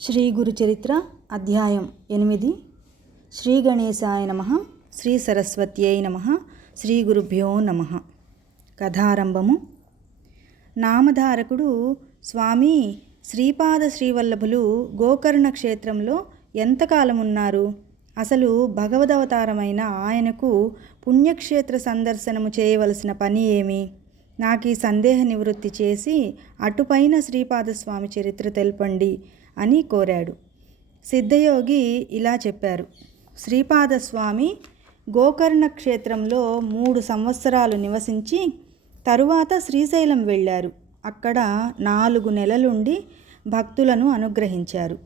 శ్రీ గురు చరిత్ర అధ్యాయం ఎనిమిది. శ్రీ గణేశాయ నమ. శ్రీ సరస్వత్యై నమ. శ్రీ గురుభ్యో నమ. కథారంభము. నామధారకుడు స్వామి శ్రీపాద శ్రీవల్లభులు గోకర్ణ క్షేత్రంలో ఎంతకాలం ఉన్నారు అసలు భగవదవతారమైన ఆయనకు పుణ్యక్షేత్ర సందర్శనము చేయవలసిన పని ఏమి? నాకు ఈ సందేహ నివృత్తి చేసి అటుపైన శ్రీపాదస్వామి చరిత్ర తెలపండి. అని కోరాడు. సిద్ధయోగి ఇలా చెప్పారు. శ్రీపాదస్వామి గోకర్ణ క్షేత్రంలో మూడు సంవత్సరాలు నివసించి తరువాత శ్రీశైలం వెళ్ళారు. అక్కడ నాలుగు నెలలుండి భక్తులను అనుగ్రహించారు.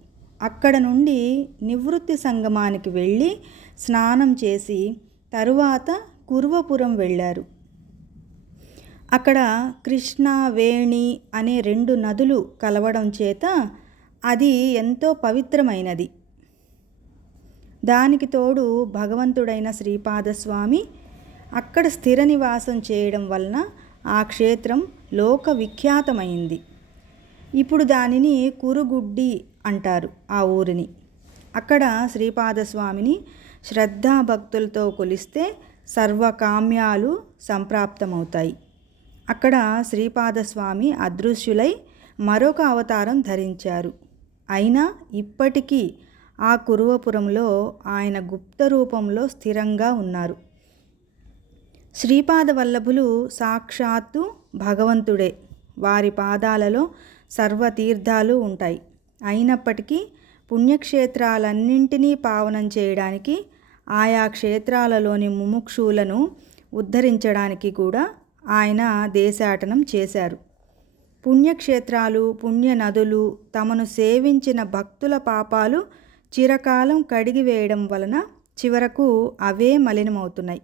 అక్కడ నుండి నివృత్తి సంగమానికి వెళ్ళి స్నానం చేసి తరువాత కురువపురం వెళ్ళారు. అక్కడ కృష్ణ వేణి అనే రెండు నదులు కలవడం చేత అది ఎంతో పవిత్రమైనది. దానికి తోడు భగవంతుడైన శ్రీపాదస్వామి అక్కడ స్థిర నివాసం చేయడం వలన ఆ క్షేత్రం లోక విఖ్యాతమైంది ఇప్పుడు దానిని కురుగుడ్డి అంటారు ఆ ఊరిని. అక్కడ శ్రీపాదస్వామిని శ్రద్ధాభక్తులతో కొలిస్తే సర్వకామ్యాలు సంప్రాప్తమవుతాయి. అక్కడ శ్రీపాదస్వామి అదృశ్యులై మరొక అవతారం ధరించారు. అయినా ఇప్పటికీ ఆ కురువపురంలో ఆయన గుప్త రూపంలో స్థిరంగా ఉన్నారు. శ్రీపాద వల్లభులు సాక్షాత్తు భగవంతుడే. వారి పాదాలలో సర్వతీర్థాలు ఉంటాయి. అయినప్పటికీ పుణ్యక్షేత్రాలన్నింటినీ పావనం చేయడానికి ఆయా క్షేత్రాలలోని ముముక్షులను ఉద్ధరించడానికి కూడా ఆయన దేశాటనం చేశారు. పుణ్యక్షేత్రాలు పుణ్యనదులు తమను సేవించిన భక్తుల పాపాలు చిరకాలం కడిగివేయడం వలన చివరకు అవే మలినమవుతున్నాయి.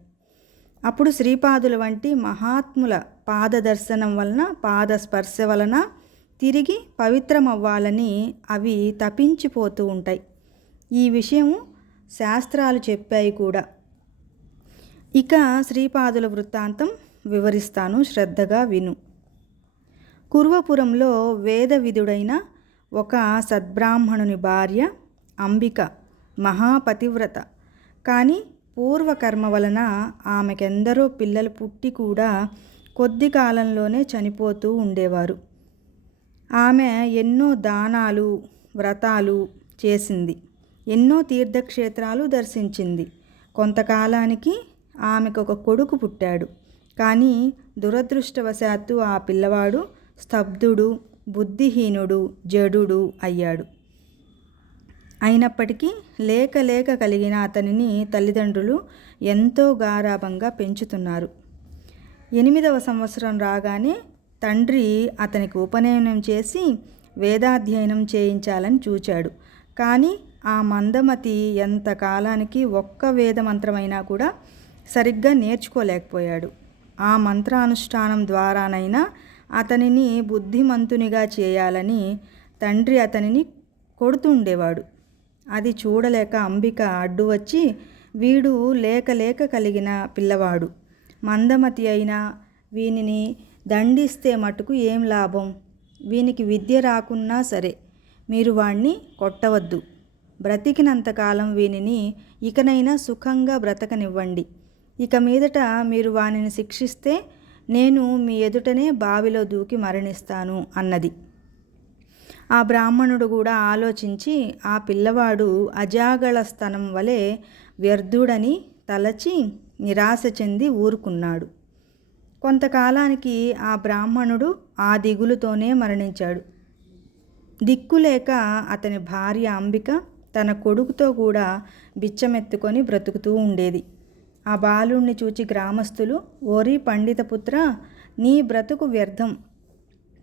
అప్పుడు శ్రీపాదుల వంటి మహాత్ముల పాదదర్శనం వలన పాదస్పర్శ వలన తిరిగి పవిత్రమవ్వాలని అవి తపించిపోతూ ఉంటాయి. ఈ విషయం శాస్త్రాలు చెప్పాయి కూడా. ఇక శ్రీపాదుల వృత్తాంతం వివరిస్తాను శ్రద్ధగా విను. కుర్వపురంలో వేద విధుడైన ఒక సద్బ్రాహ్మణుని భార్య అంబిక మహాపతివ్రత. కానీ పూర్వకర్మ వలన ఆమెకెందరో పిల్లలు పుట్టి కూడా కొద్ది కాలంలోనే చనిపోతూ ఉండేవారు. ఆమె ఎన్నో దానాలు వ్రతాలు చేసింది ఎన్నో తీర్థక్షేత్రాలు దర్శించింది. కొంతకాలానికి ఆమెకు ఒక కొడుకు పుట్టాడు. కానీ దురదృష్టవశాత్తు ఆ పిల్లవాడు స్తబ్దుడు బుద్ధిహీనుడు జడుడు అయ్యాడు. అయినప్పటికీ లేక లేక కలిగిన అతనిని తల్లిదండ్రులు ఎంతో గారాభంగా పెంచుతున్నారు. ఎనిమిదవ సంవత్సరం రాగానే తండ్రి అతనికి ఉపనయనం చేసి వేదాధ్యయనం చేయించాలని చూచాడు. కానీ ఆ మందమతి ఎంత కాలానికి ఒక్క వేద మంత్రమైనా కూడా సరిగ్గా నేర్చుకోలేకపోయాడు. ఆ మంత్రానుష్ఠానం ద్వారానైనా అతనిని బుద్ధిమంతునిగా చేయాలని తండ్రి అతనిని కొడుతుండేవాడు. అది చూడలేక అంబిక అడ్డు వచ్చి వీడు లేక లేక కలిగిన పిల్లవాడు. మందమతి అయినా వీనిని దండిస్తే మటుకు ఏం లాభం? వీనికి విద్య రాకున్నా సరే మీరు వాణ్ణి కొట్టవద్దు. బ్రతికినంతకాలం వీనిని ఇకనైనా సుఖంగా బ్రతకనివ్వండి. ఇక మీదట మీరు వానిని శిక్షిస్తే నేను మీ ఎదుటనే బావిలో దూకి మరణిస్తాను అన్నది. ఆ బ్రాహ్మణుడు కూడా ఆలోచించి ఆ పిల్లవాడు అజాగళ స్థనం వలె వ్యర్థుడని తలచి నిరాశ చెంది ఊరుకున్నాడు. కొంతకాలానికి ఆ బ్రాహ్మణుడు ఆ దిగులుతోనే మరణించాడు. దిక్కులేక అతని భార్య అంబిక తన కొడుకుతో కూడా బిచ్చమెత్తుకొని బ్రతుకుతూ ఉండేది. ఆ బాలుణ్ణి చూచి గ్రామస్తులు ఓరి పండితపుత్ర నీ బ్రతుకు వ్యర్థం.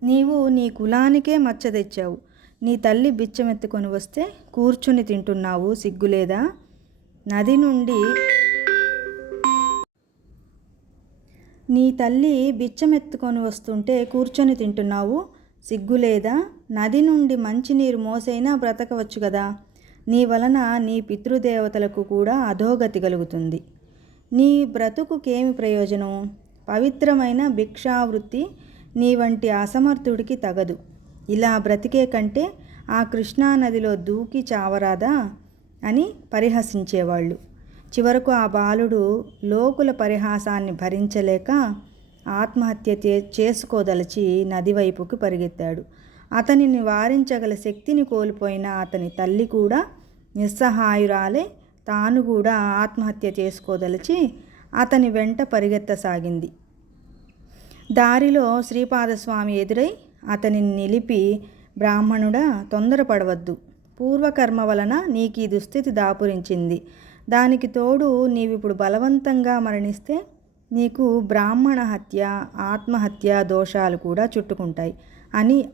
నీవు నీ కులానికే మచ్చ తెచ్చావు. నీ తల్లి బిచ్చమెత్తుకొని వస్తే కూర్చుని తింటున్నావు. సిగ్గులేదా? నది నుండి నీ తల్లి బిచ్చమెత్తుకొని వస్తుంటే కూర్చొని తింటున్నావు. సిగ్గులేదా? నది నుండి మంచినీరు మోసైనా బ్రతకవచ్చు కదా. నీ వలన నీ పితృదేవతలకు కూడా అధోగతి కలుగుతుంది. నీ బ్రతుకుకేమి ప్రయోజనం? పవిత్రమైన భిక్షావృత్తి నీ వంటి అసమర్థుడికి తగదు. ఇలా బ్రతికే కంటే ఆ కృష్ణానదిలో దూకి చావరాదా? అని పరిహసించేవాళ్ళు. చివరకు ఆ బాలుడు లోకుల పరిహాసాన్ని భరించలేక ఆత్మహత్య చేసుకోదలచి నది వైపుకు పరిగెత్తాడు. అతనిని వారించగల శక్తిని కోల్పోయిన అతని తల్లి కూడా నిస్సహాయురాలే తాను కూడా ఆత్మహత్య చేసుకోదలిచి అతని వెంట పరిగెత్తసాగింది. దారిలో శ్రీపాదస్వామి ఎదురై అతనిని నిలిపి బ్రాహ్మణుడా తొందరపడవద్దు. పూర్వకర్మ వలన నీకు ఈ దుస్థితి దాపురించింది. దానికి తోడు నీవిప్పుడు బలవంతంగా మరణిస్తే నీకు బ్రాహ్మణ హత్య ఆత్మహత్య దోషాలు కూడా చుట్టుకుంటాయి అని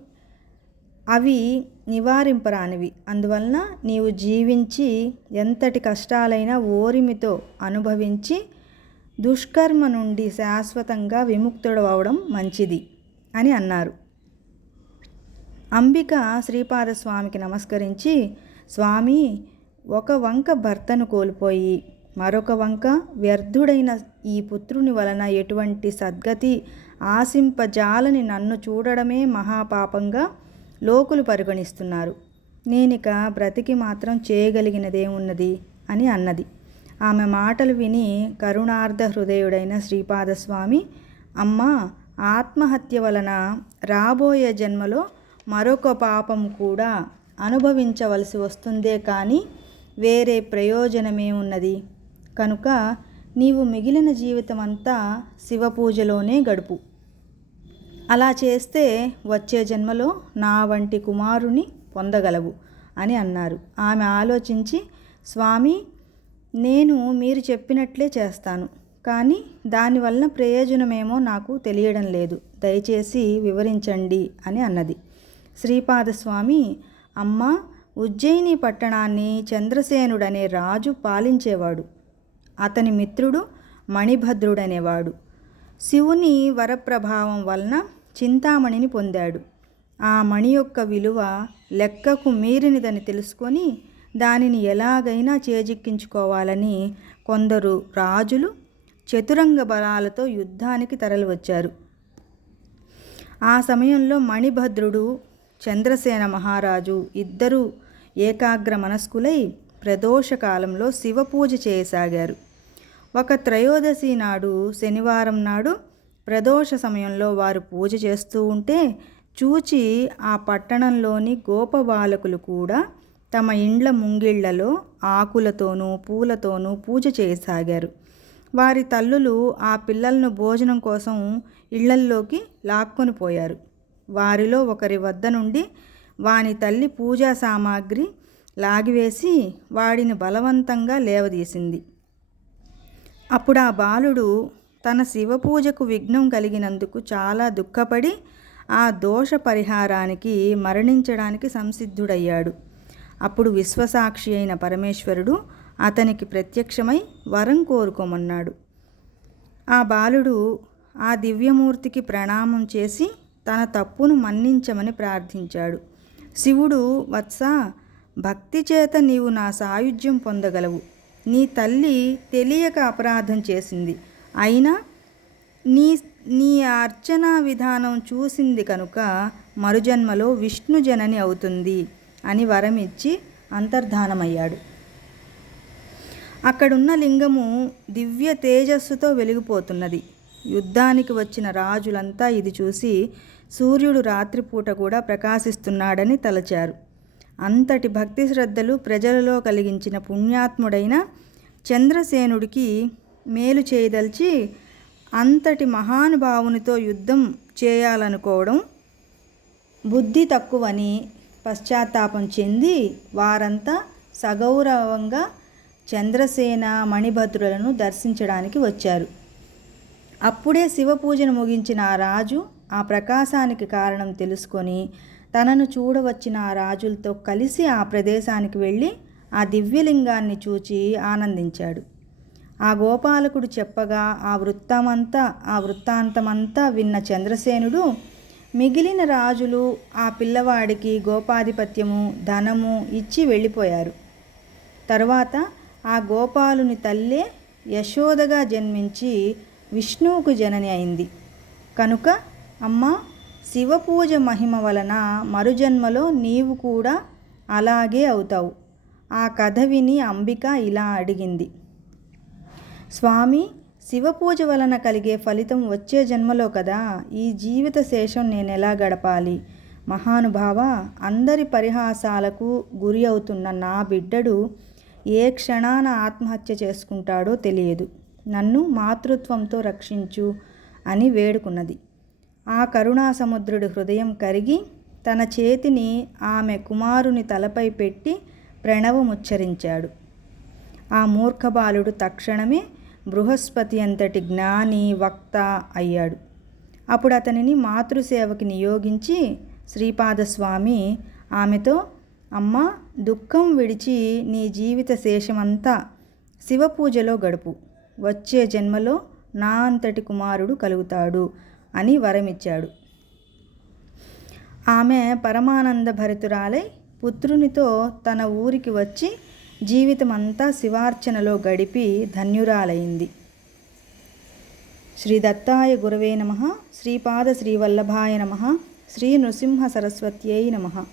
అవి నివారింపరానివి. అందువలన నీవు జీవించి ఎంతటి కష్టాలైనా ఓరిమితో అనుభవించి దుష్కర్మ నుండి శాశ్వతంగా విముక్తుడవడం మంచిది అని అన్నారు. అంబిక శ్రీపాదస్వామికి నమస్కరించి స్వామి ఒక వంక భర్తను కోల్పోయి మరొక వంక వ్యర్థుడైన ఈ పుత్రుని వలన ఎటువంటి సద్గతి ఆశింపజాలని నన్ను చూడడమే మహాపాపంగా లోకులు పరిగణిస్తున్నారు. నేనిక బ్రతికి మాత్రం చేయగలిగినదేమున్నది? అని అన్నది. ఆమె మాటలు విని కరుణార్థ హృదయుడైన శ్రీపాదస్వామి అమ్మ ఆత్మహత్య వలన రాబోయే జన్మలో మరొక పాపం కూడా అనుభవించవలసి వస్తుందే కానీ వేరే ప్రయోజనమే ఉన్నది కనుక నీవు మిగిలిన జీవితం అంతా శివపూజలోనే గడుపు. అలా చేస్తే వచ్చే జన్మలో నా వంటి కుమారుని పొందగలవు అని అన్నారు. ఆమె ఆలోచించి స్వామి నేను మీరు చెప్పినట్లే చేస్తాను. కానీ దానివలన ప్రయోజనమేమో నాకు తెలియడం లేదు. దయచేసి వివరించండి అని అన్నది. శ్రీపాదస్వామి అమ్మ ఉజ్జయిని పట్టణాన్ని చంద్రసేనుడనే రాజు పాలించేవాడు. అతని మిత్రుడు మణిభద్రుడనేవాడు. శివుని వరప్రభావం వలన చింతామణిని పొందాడు. ఆ మణి యొక్క విలువ లెక్కకు మీరినదని తెలుసుకొని దానిని ఎలాగైనా చేజిక్కించుకోవాలని కొందరు రాజులు చతురంగ బలాలతో యుద్ధానికి తరలివచ్చారు. ఆ సమయంలో మణిభద్రుడు చంద్రసేన మహారాజు ఇద్దరూ ఏకాగ్ర మనస్కులై ప్రదోషకాలంలో శివపూజ చేయసాగారు. ఒక త్రయోదశి నాడు శనివారం నాడు ప్రదోష సమయంలో వారు పూజ చేస్తూ ఉంటే చూచి ఆ పట్టణంలోని గోపబాలకులు కూడా తమ ఇండ్ల ముంగిళ్ళలో ఆకులతోనూ పూలతోనూ పూజ చేయసాగారు. వారి తల్లులు ఆ పిల్లలను భోజనం కోసం ఇళ్ళల్లోకి లాక్కొని పోయారు. వారిలో ఒకరి వద్ద నుండి వాని తల్లి పూజా సామాగ్రి లాగివేసి వాడిని బలవంతంగా లేవదీసింది. అప్పుడు ఆ బాలుడు తన శివ పూజకు విఘ్నం కలిగినందుకు చాలా దుఃఖపడి ఆ దోష పరిహారానికి మరణించడానికి సంసిద్ధుడయ్యాడు. అప్పుడు విశ్వసాక్షి అయిన పరమేశ్వరుడు అతనికి ప్రత్యక్షమై వరం కోరుకోమన్నాడు. ఆ బాలుడు ఆ దివ్యమూర్తికి ప్రణామం చేసి తన తప్పును మన్నించమని ప్రార్థించాడు. శివుడు వత్స భక్తి చేత నీవు నా సాయుధ్యం పొందగలవు. నీ తల్లి తెలియక అపరాధం చేసింది. అయినా నీ నీ అర్చనా విధానం చూసింది కనుక మరుజన్మలో విష్ణు జనని అవుతుంది అని వరమిచ్చి అంతర్ధానమయ్యాడు. అక్కడున్న లింగము దివ్య తేజస్సుతో వెలిగిపోతున్నది. యుద్ధానికి వచ్చిన రాజులంతా ఇది చూసి సూర్యుడు రాత్రిపూట కూడా ప్రకాశిస్తున్నాడని తలచారు. అంతటి భక్తి శ్రద్ధలు ప్రజలలో కలిగించిన పుణ్యాత్ముడైన చంద్రసేనుడికి మేలు చేయదలిచి అంతటి మహానుభావునితో యుద్ధం చేయాలనుకోవడం బుద్ధి తక్కువని పశ్చాత్తాపం చెంది వారంతా సగౌరవంగా చంద్రసేన మణిభద్రులను దర్శించడానికి వచ్చారు. అప్పుడే శివపూజను ముగించిన ఆ రాజు ఆ ప్రకాశానికి కారణం తెలుసుకొని తనను చూడవచ్చిన ఆ రాజులతో కలిసి ఆ ప్రదేశానికి వెళ్ళి ఆ దివ్యలింగాన్ని చూచి ఆనందించాడు. ఆ గోపాలకుడు చెప్పగా ఆ వృత్తమంతా ఆ వృత్తాంతమంతా విన్న చంద్రసేనుడు మిగిలిన రాజులు ఆ పిల్లవాడికి గోపాధిపత్యము ధనము ఇచ్చి వెళ్ళిపోయారు. తరువాత ఆ గోపాలుని తల్లే యశోదగా జన్మించి విష్ణువుకు జనని అయింది. కనుక అమ్మ శివపూజ మహిమ వలన మరుజన్మలో నీవు కూడా అలాగే అవుతావు. ఆ కథ విని అంబిక ఇలా అడిగింది. స్వామి శివపూజ వలన కలిగే ఫలితం వచ్చే జన్మలో కదా? ఈ జీవిత శేషం నేను ఎలా గడపాలి? మహానుభావ అందరి పరిహాసాలకు గురి అవుతున్న నా బిడ్డడు ఏ క్షణాన ఆత్మహత్య చేసుకుంటాడో తెలియదు. నన్ను మాతృత్వంతో రక్షించు అని వేడుకున్నది. ఆ కరుణా సముద్రుడి హృదయం కరిగి తన చేతిని ఆమె కుమారుని తలపై పెట్టి ప్రణవముచ్చరించాడు. ఆ మూర్ఖబాలుడు తక్షణమే బృహస్పతి అంతటి జ్ఞాని వక్త అయ్యాడు. అప్పుడు అతనిని మాతృసేవకి నియోగించి శ్రీపాదస్వామి ఆమెతో అమ్మ దుఃఖం విడిచి నీ జీవిత శేషమంతా శివపూజలో గడుపు. వచ్చే జన్మలో నా అంతటి కుమారుడు కలుగుతాడు అని వరమిచ్చాడు. ఆమె పరమానంద భరితురాలై పుత్రునితో తన ఊరికి వచ్చి జీవితమంతా శివార్చనలో గడిపి ధన్యురాలైంది. శ్రీ దత్తాయ గురవే నమ. శ్రీపాద శ్రీవల్లభాయ నమ. శ్రీ నృసింహ సరస్వత్యై నమ.